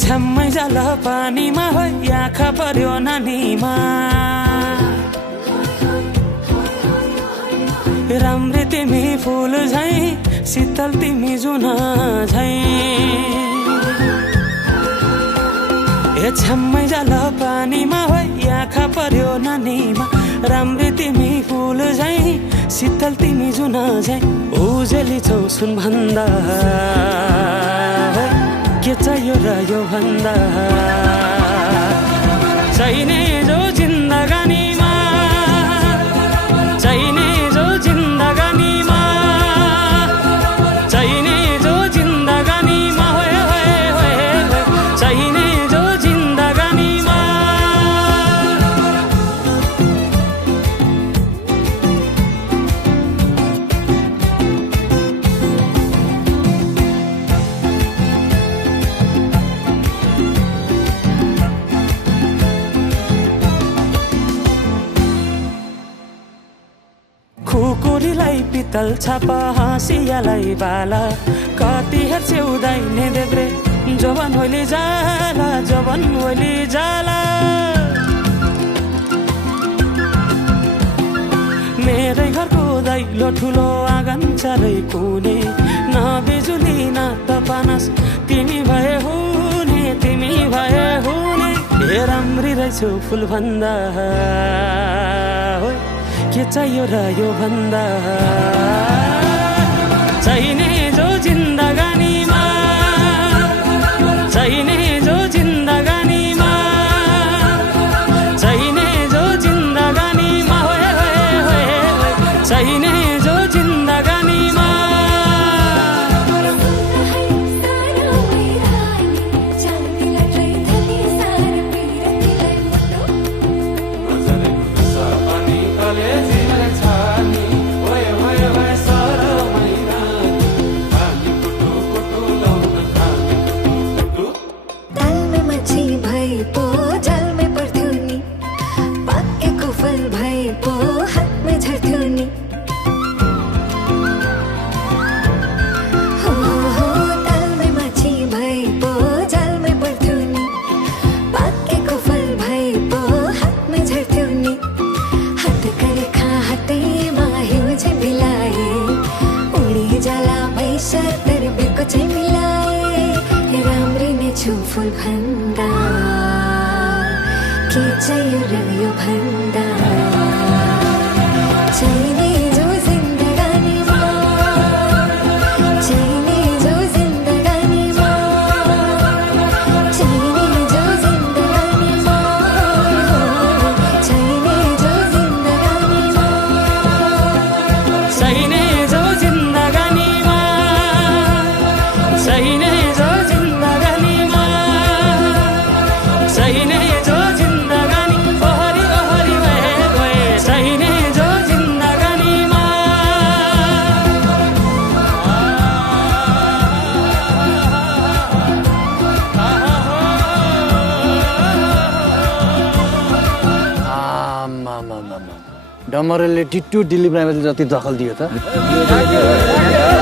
छम्मै जाल पानीमा हो आँखा पर्यो नानीमा राम्री तिमी फुल झै शीतल तिमी जुन झै छम्मै जाल पानीमा हो आँखा पर्यो नानीमा राम्री तिमी फुल झै शीतल तिमी जुन झै उजेली छौ सुन भन्दा के चाहियो र यो भन्दा चाहिने जो जिन्दगानीमा चाहिने जो जिन्दगानीमा चाहिने जो जिन्दगानीमा होए होए होए चाहिने जो जिन्दगानीमा खुकुरीलाई पितल छापा हाँसियालाई बाला कति हेर्छे उदाइने देब्रे जवान होली जाला जवान होली जाला मेरै घरको दैलो ठुलो आँगन चारै कुने न बिजुली न त पानस तिमी भए हुने तिमी भए हुने हे राम्री रहेछौ फुल भन्दा के चाहियो र यो भन्दा चाहिने जो जिन्दगानीमा चाहिने जो जिन्दगानीमा चाहिने जो जिन्दगानीमा होए होए होए चाहिने जो जिन्दगानीमा फुल भन्दा के चाहियो र यो भन्दा चाहिने जो जिन्दगानीमा चाहिने जो जिन्दगानीमा चाहिने जो जिन्दगानीमा चाहिने जो जिन्दगानीमा चाहिने जो जिन्दगानीमा चाहिने जो चाहिने जो जिन्दगानी ओहरी ओहरी भए गए चाहिने जो जिन्दगानीमा डमरेलले टिट्टु दिलीप राईमाझी जति दखल दियो त